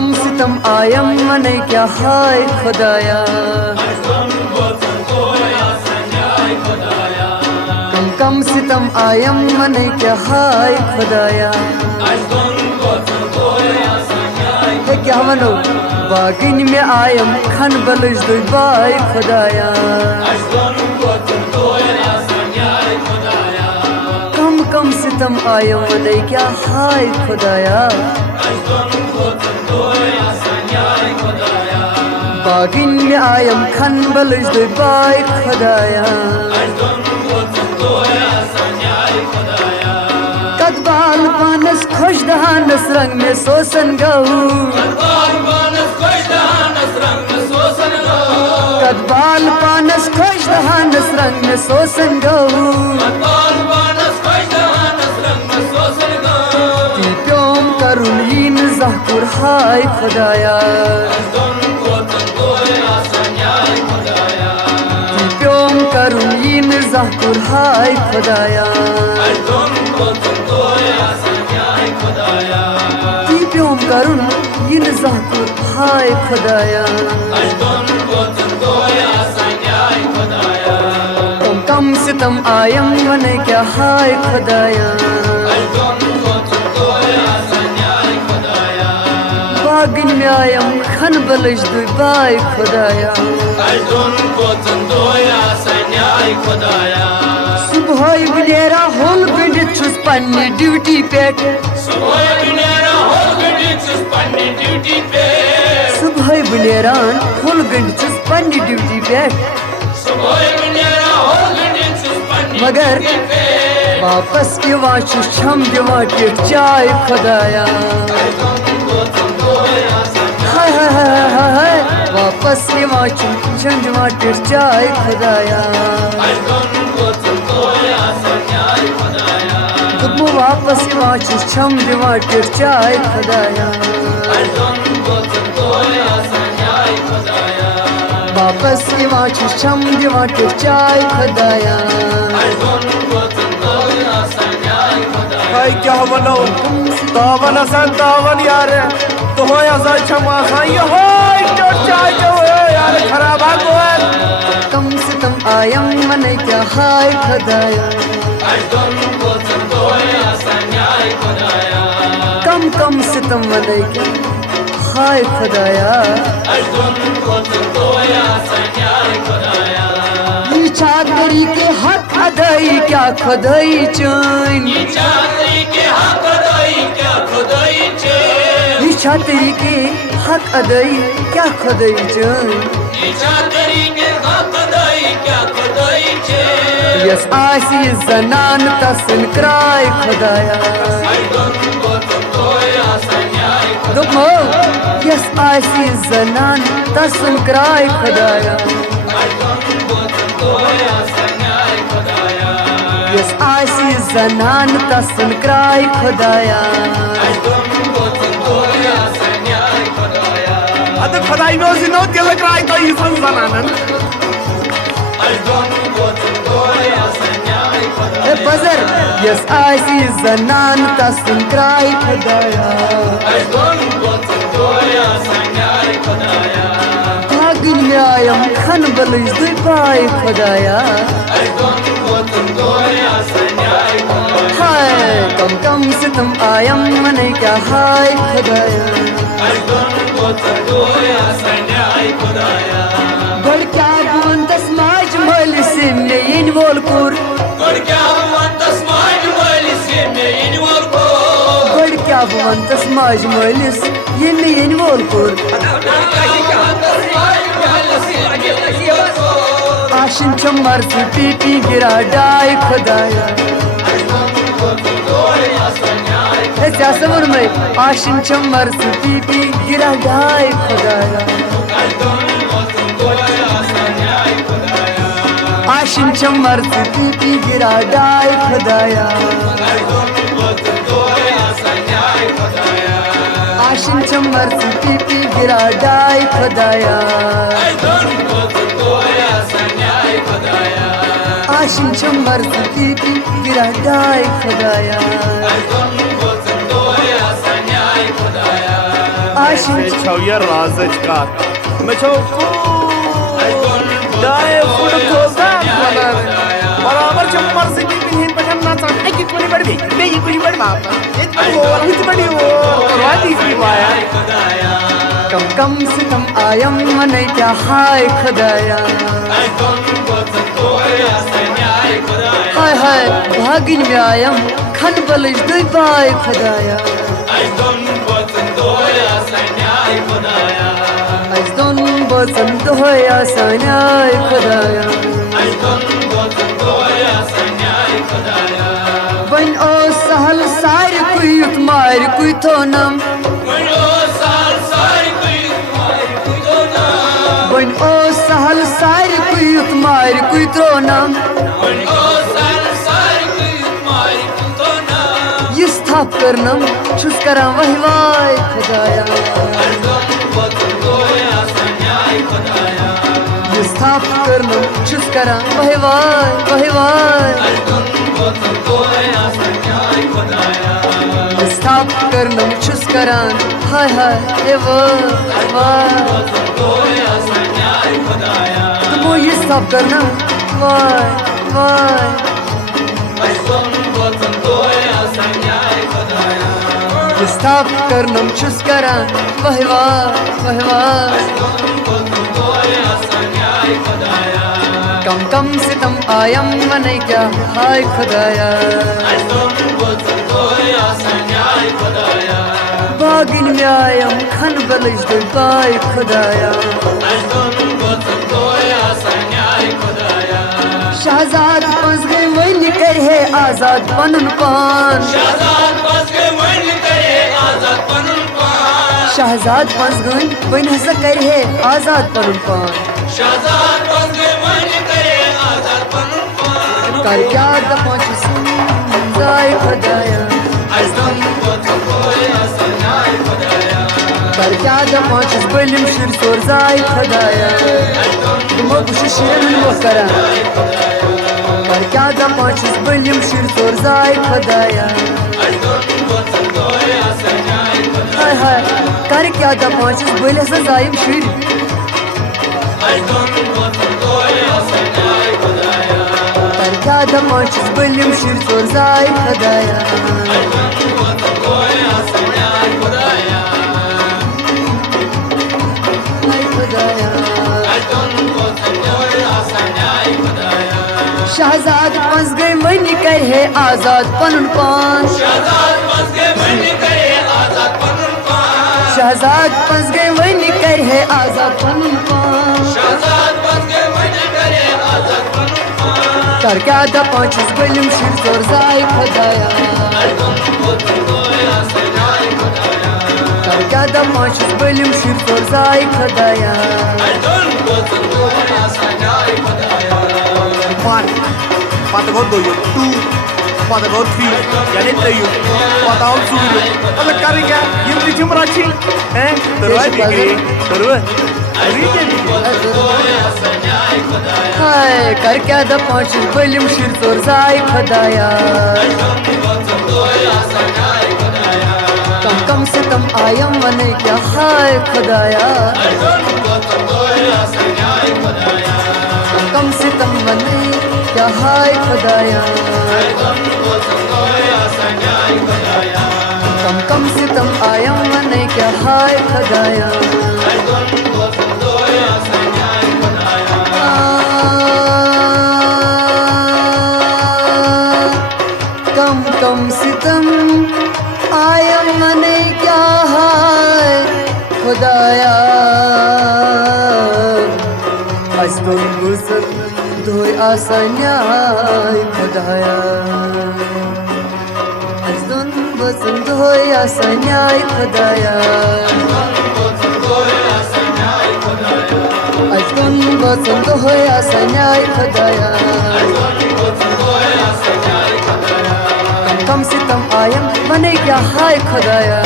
कम सितम आयम मने क्या हाय खुदाया, कम सितम आयम मने क्या हाय खुदाया। हे क्या वनो बागिन में आयम खन बलज दुई बाय खुदाया। कम सितम आयम मने क्या हाय खुदाया, बागिन में आयम खन बलज दुई बाय खुदाया। कदबाल पानस खुश दहानस रंग में सोसन गहू, कदबाल पानस खुश दहानस रंग में सोसन गहू। प्योम करुन यीन ज़हकुर हाय खुदाया, प्योम करुन यीन ज़हकुर हाय खुदाया। प्योम करुन यीन ज़हकुर हाय खुदाया। कम सितम आयम मने क्या हाय खुदाया, बागिन में आयम खन बलज दुई बाय खुदाया। सुबह बनेरा होल गंडित छुस पन्नी ड्यूटी पेट, सुबह बनेरान होल गंडित छुस पन्नी ड्यूटी पेट। मगर वापस यवान छम दिवान टिट चाय खुदाया। हाय हाय हाय हाय हाय वापस यवान छम दिवान टिट चाय खुदाया। तुम वापस यवान छम दिवान टिट चाय खुदाया। वापस यवान छम दिवान टिट चाय खुदाया। हाय क्या वनो तावन असन तावन यार तो हो ऐसा क्षमा खाई हाय तो चाय जो यार खराब आ गया। कम सितम आयम मने क्या हाय खुदाया, कम सितम मने क्या हाय खुदाया। ये चादरी के हक अदाई क्या खुदाई चैन, ये छातरी के हक अदाई क्या खुदाई चैन। यस आसी जनान तसन क्राय खुदाया, दुखो यस आसी जनान तसन क्राय खुदाया। यस आसी जनान तसन क्राय खुदाया। अद खुदाई नो जिनो दिल क्राय तो ये सन जनानन ए बजर यस आसी जनान तसन क्राय खुदाया। बागिन में आयम खन बलज दुई बाय खुदाया। हाय कम सितम आयम मने क्या हाय खुदाया। गड़ क्या बुवन तस्माज मल से इन वोल कुर, गड़ क्या बुवन तस्माज मल से इन वोल कुर। आशिन चमर से पीपी गिरा डाय खुदाया। ऐसा समर में आशिन चमर से पीपी गिरा डाय खुदाया। आशिन चमर से पीपी गिरा डाय खुदाया। आशिन चमर से पीपी गिरा डाय खुदाया। आशिन चमर से पीपी गिरा डाय खुदाया। छौ ये राजच का मैं छौ दाए फुट खोसा बराबर चम्मर से की बिहिन पकन ना चाह की कोनी बड़ी मैं ये कोनी बड़ी बाप ये तो हित बड़ी वो राजी की माया कम कम से कम आयम मन क्या हाय खुदाया हाय हाय भागिन में आयम खन बलिश दुई बाय खुदाया आज दोन बसंत होया सन्याय खुदाया बन ओ सहल सार कुई उत्मार कुई तो नम बन ओ सहल सार कुई उत्मार कुई तो नम ये स्थाप करनम छुस करा वही वाय खुदाया ये स्थाप करनम छुस करा वही वाय ये स्थाप करनम छुस करा हाय हाय ए वाय तुमो ये स्थाप करना वाय स्थाप करनम छुस करा वही वाय कम कम से कम आयम मन क्या हाय खुदाया बागिन में आयम खन बलिश दुई बाय खुदाया शहजाद फंस गए वही निकल है आजाद बनन पान शहजाद फंस गए वही हंसा कर है आजाद बनन पान कर क्या दपच सुनाई खुदाया कर क्या दपच बलिम शिर सोर जाय खुदाया तुम बुश शिरन वो करा कर क्या दपच बलिम शिर सोर जाय खुदाया हाय हाय कर क्या दपच बलिम से जायम शिर कर क्या दपच बलिम शिर सोर जाय खुदाया शहजाद फंस गए वही कर है आजाद पनुन पान शहजाद फंस गए वही कर है आजाद पनुन पान कर क्या दपच बलिम शिर सोर जाय खुदाया कर क्या दपच बलिम शिर सोर जाय खुदाया Pata go 2, pata go 3, yani 3, pata go 2. Apa kariga? Yum di jumrachi, terus lagi, terus. हाय कर क्या दपच बलिम शिर सोर जाय खुदाया कम कम से कम आयम मन क्या हाय खुदाया कम से कम मन क्या हाय खुदाया कम से कम आयम मन क्या हाय खुदाया कम से कम आयम मन क्या हाय खुदाया आज तुम गुसल धोय आसन्याय खुदाया आज तुम गुसल धोय आसन्याय खुदाया आज तुम गुसल धोय आसन्याय खुदाया कम से कम आयम बने क्या हाय खुदाया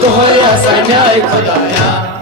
धोय आसन्याय खुदाया